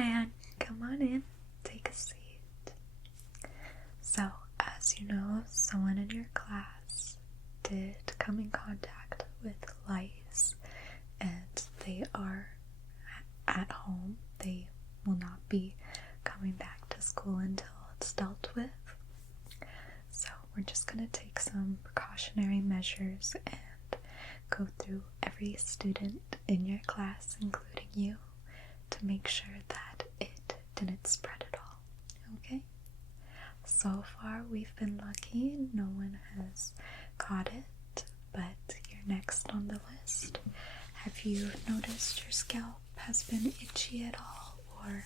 Hi, come on in, take a seat. So, as you know, someone in your class did come in contact with lice, and they are at home. They will not be coming back to school until it's dealt with. So, we're just going to take some precautionary measures and go through every student in your class, including you, to make sure that it didn't spread at all, okay? So far, we've been lucky. No one has caught it, but you're next on the list. Have you noticed your scalp has been itchy at all? Or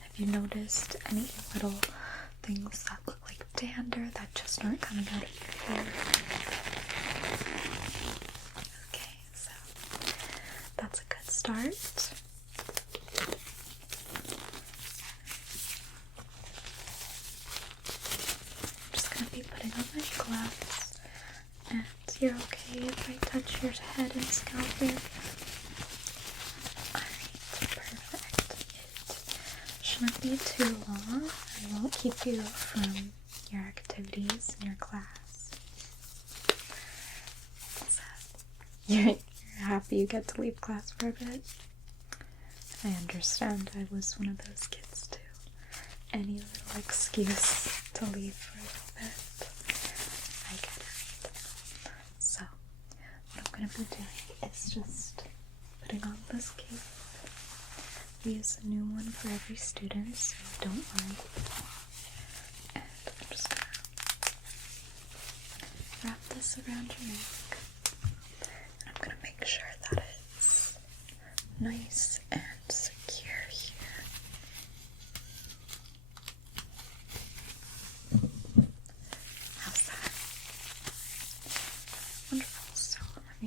have you noticed any little things that look like dander that just aren't coming out of your hair? Okay, so that's a good start. Putting on my gloves, and you're okay if I touch your head and scalp here? Alright, perfect. It shouldn't be too long. I won't keep you from your activities in your class. So, you're happy you get to leave class for a bit? I understand. I was one of those kids too. Any little excuse to leave for a little bit. I get it. So, what I'm going to be doing is just putting on this cape. We use a new one for every student, so don't worry. And I'm just going to wrap this around your neck. And I'm going to make sure that it's nice and secure here.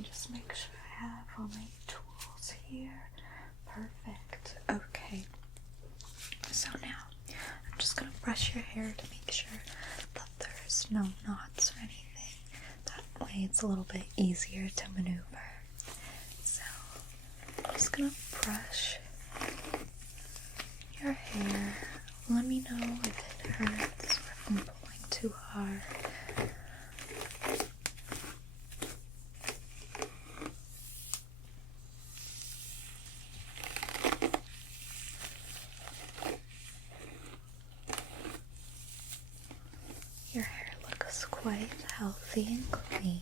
Just make sure I have all my tools here. Perfect. Okay. So now, I'm just going to brush your hair to make sure that there's no knots or anything. That way it's a little bit easier to maneuver. So, I'm just going to brush your hair. Let me know if it hurts or if I'm pulling too hard. Your hair looks quite healthy and clean.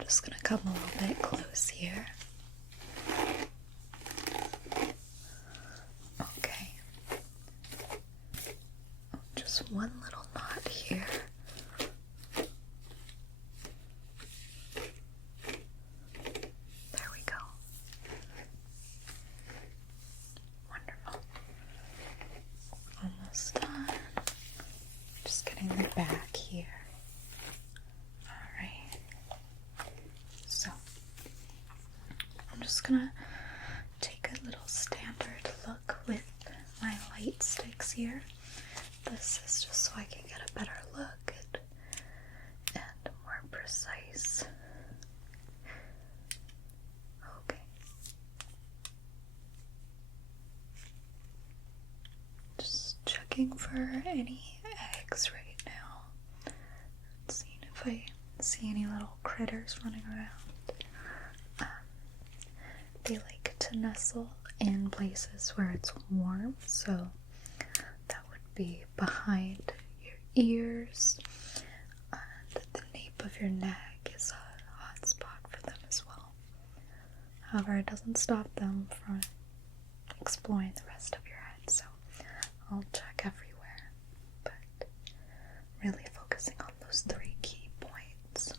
Just gonna come a little bit close here. Okay. Just one little knot here. There we go. Wonderful. Almost done. Just getting the back here. I'm just gonna take a little standard look with my light sticks here. This is just so I can get a better look and more precise. Okay. Just checking for any eggs right now. Seeing if I see any little critters running around. They like to nestle in places where it's warm, so that would be behind your ears, and the nape of your neck is a hot spot for them as well. However, it doesn't stop them from exploring the rest of your head, so I'll check everywhere, but really focusing on those 3 key points.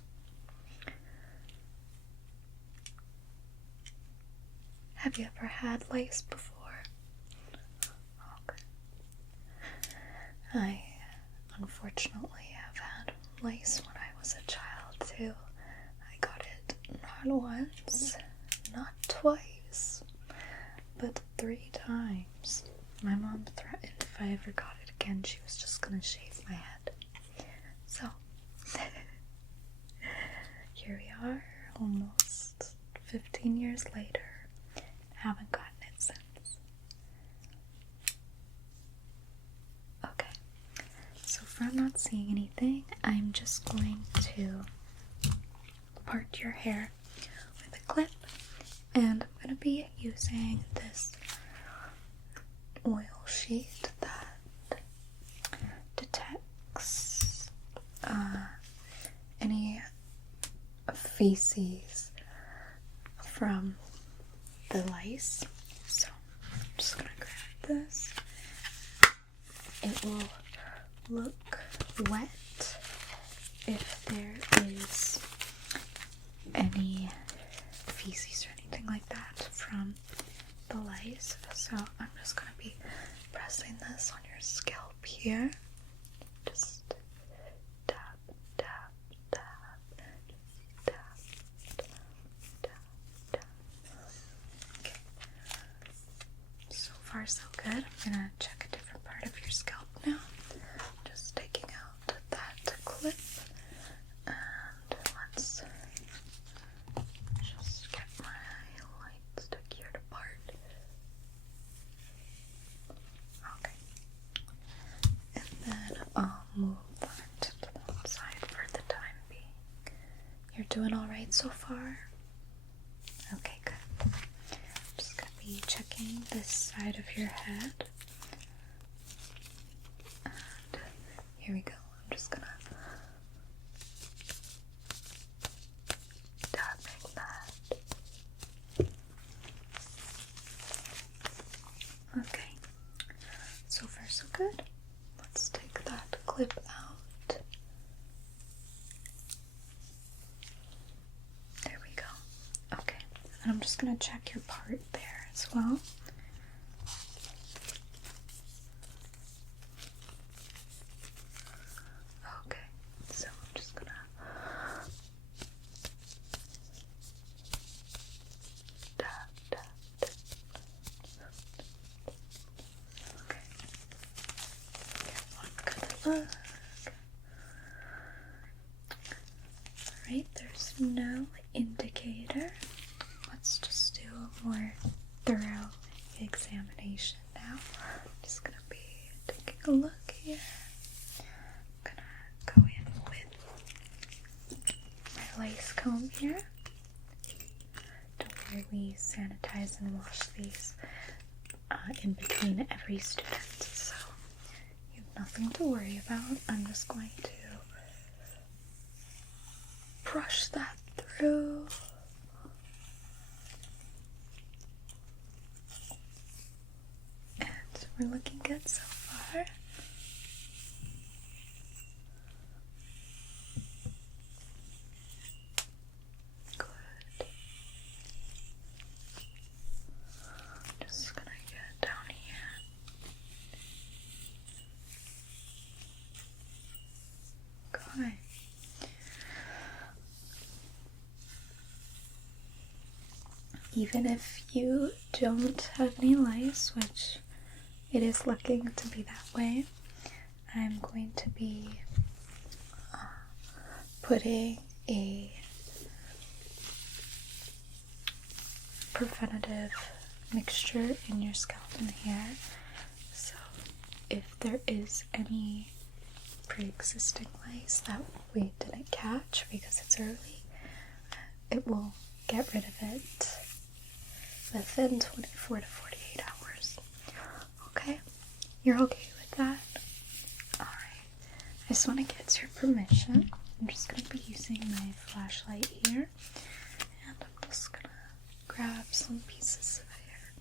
Have you ever had lice before? Okay. I unfortunately have had lice when I was a child too. I got it not once, not twice, but 3 times. My mom threatened if I ever got it again, she was just gonna shave my head. So, here we are, almost 15 years later. Haven't gotten it since. Okay, so from not seeing anything, I'm just going to part your hair with a clip, and I'm going to be using this oil sheet that detects any feces from the lice. So I'm just gonna grab this. It will look wet if there is any feces or anything like that from the lice. So I'm just gonna be pressing this on your scalp here. Just tap, tap, tap, just tap, tap, tap, tap. Okay. So far so good. I'm gonna check a different part of your scalp now. Just taking out that clip, and let's just get my light stick here to part. Okay. And then I'll move that to the side for the time being. You're doing alright so far? Okay, good. I'm just gonna be checking this side of your head. And here we go. I'm just gonna tapping that. Okay. So far so good. Let's take that clip out. There we go. Okay. And I'm just gonna check your part there as well. Okay. So I'm just gonna tap, tap, tap. Okay. Get one good look. Alright, there's no indicator. Let's just do a more thorough examination now. I'm just gonna be taking a look here. I'm gonna go in with my lice comb here. Don't worry, we sanitize and wash these in between every student, so you have nothing to worry about. I'm just going to brush that through. And we're looking good so far. Good. Just gonna get down here. Good. Even if you don't have any lice, which it is looking to be that way, I'm going to be putting a preventative mixture in your scalp and hair. So if there is any pre-existing lice that we didn't catch because it's early, it will get rid of it within 24 to 48 hours. Okay? You're okay with that? Alright. I just want to get your permission. I'm just going to be using my flashlight here. And I'm just going to grab some pieces of hair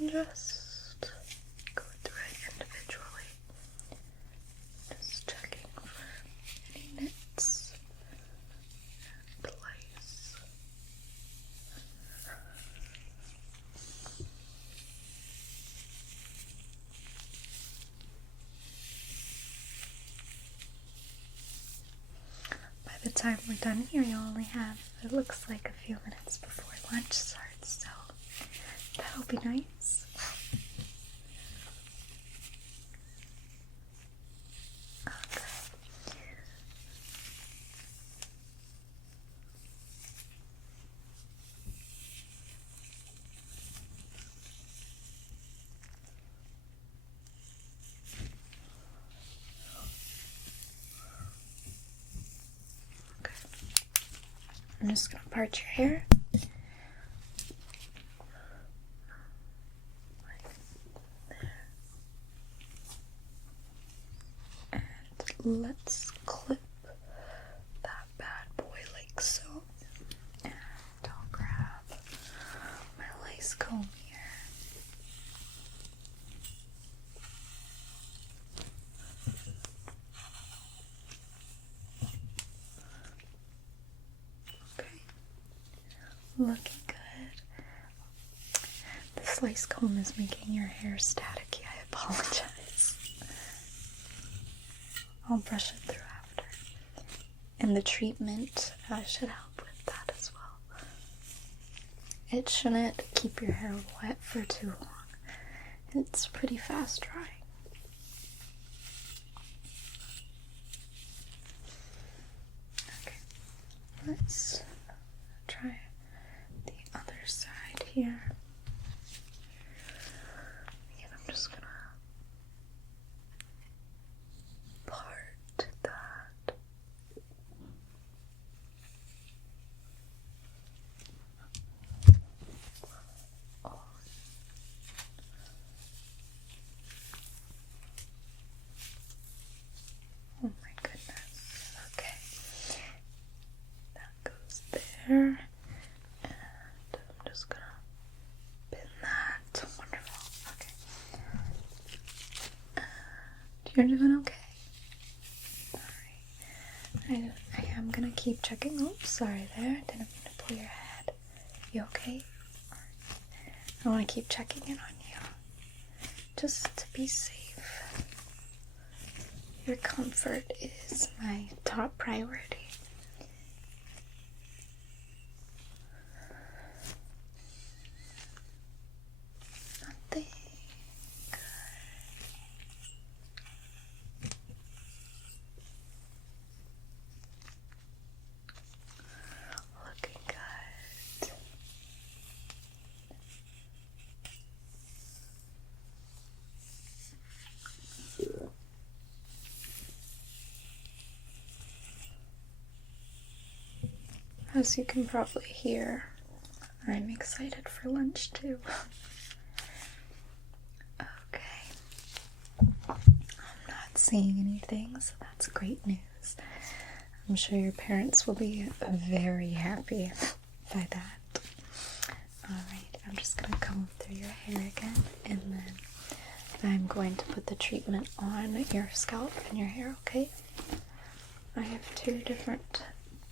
and just go through it individually. Just checking for any nits and lice. time we're done here, you'll only have, it looks like, a few minutes before lunch starts, so that'll be nice. Okay. I'm just gonna part your hair. And let's clip that bad boy like so. And I'll grab my lace comb here. Looking good. This lace comb is making your hair staticky. I apologize. I'll brush it through after. And the treatment should help with that as well. It shouldn't keep your hair wet for too long. It's pretty fast drying. Okay, let's try the other side here. And I'm just gonna part that. Oh my goodness. Okay. That goes there. I'm just gonna pin that. Wonderful. Okay. You're doing okay. Alright. I am gonna keep checking. Oops, sorry there. Didn't mean to pull your head. You okay? Alright. I want to keep checking in on you. Just to be safe. Your comfort is my top priority. Nothing. Good. Looking good. As you can probably hear, I'm excited for lunch too. Okay. I'm not seeing anything, so that's great news. I'm sure your parents will be very happy by that. Alright, I'm just going to comb through your hair again, and then I'm going to put the treatment on your scalp and your hair, okay? I have two different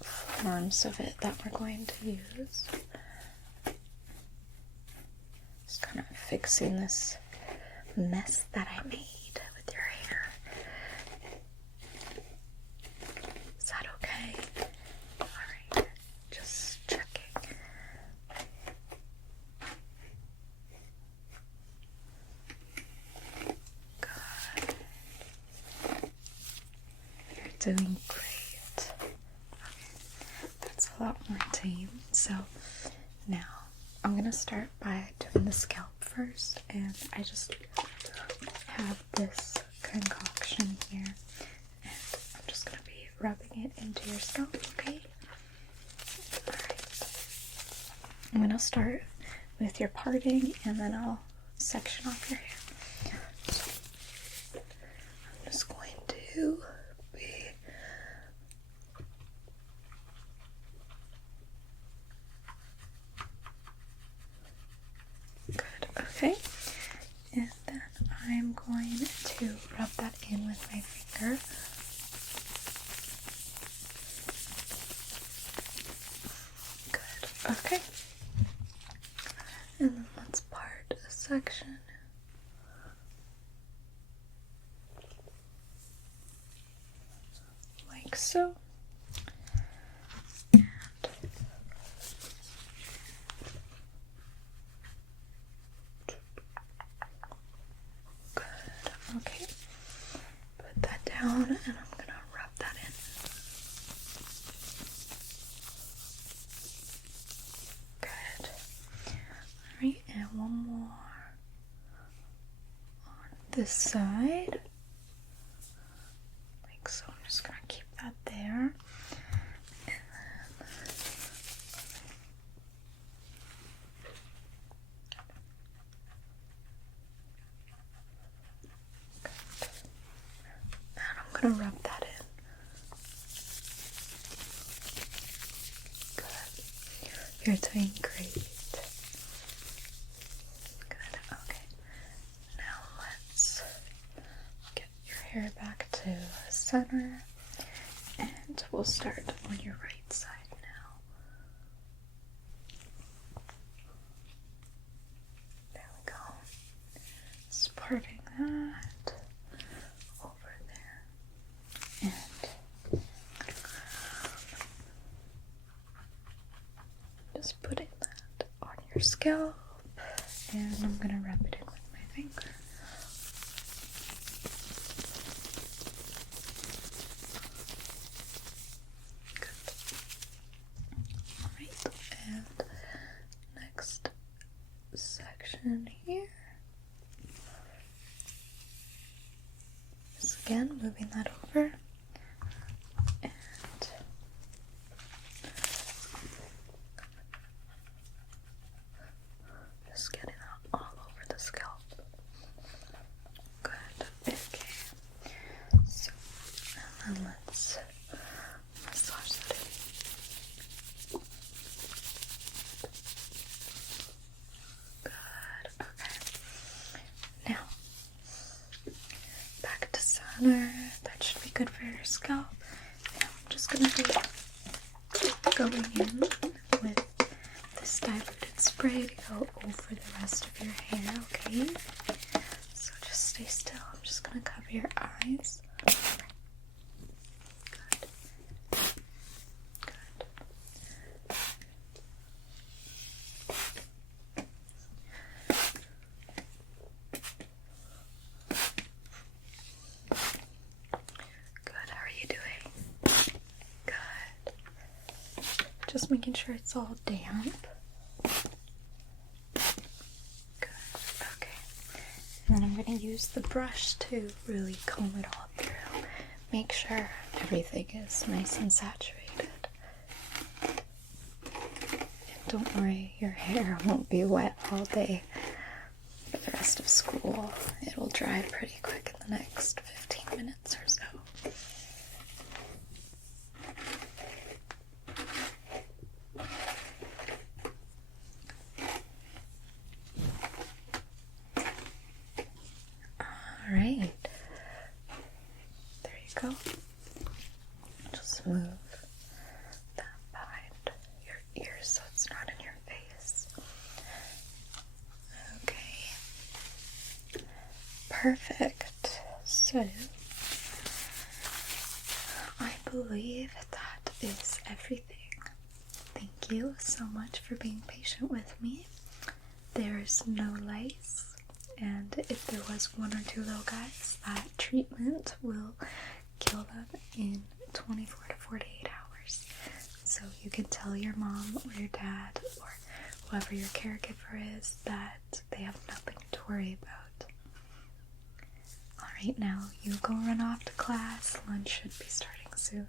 forms of it that we're going to use. Just kind of fixing this mess that I made with your hair. Is that okay? Alright, just checking. Good. You're doing great. A lot more tame. So now I'm gonna start by doing the scalp first, and I just have this concoction here, and I'm just gonna be rubbing it into your scalp, okay? Alright. I'm gonna start with your parting, and then I'll section off your hair. So I'm just going to okay, and then I'm going to rub that in with my finger. Good, okay. And then let's part a section. Like so. and I'm gonna rub that in. Good. Alright, and one more on this side. Like so. I'm just gonna keep that there. And then and I'm gonna rub that in. Good. You're doing great. Good. Okay. Now let's get your hair back to the center. And we'll start on your right side now. There we go. Just parting that over there. And just putting that on your scalp. And I'm going to rub it in with my finger. And next section here. Just again moving that over and just getting that all over the scalp. Good. Okay. So and then let's massage that in. Now, back to center. That should be good for your scalp. Now I'm just going to be going in with this diluted spray to go over the rest of your hair, okay? So just stay still. I'm just going to cover your eyes. Good. Good. Just making sure it's all damp. Good. Okay. And then I'm going to use the brush to really comb it all through. Make sure everything is nice and saturated. And don't worry, your hair won't be wet all day for the rest of school. It'll dry pretty quick in the next 15 minutes or so. Alright, there you go. Just move that behind your ears so it's not in your face. Okay, perfect. So, I believe that is everything. Thank you so much for being patient with me. There's no lice. And if there was one or two little guys, that treatment will kill them in 24 to 48 hours. So you can tell your mom or your dad or whoever your caregiver is that they have nothing to worry about. Alright, now you go run off to class. Lunch should be starting soon.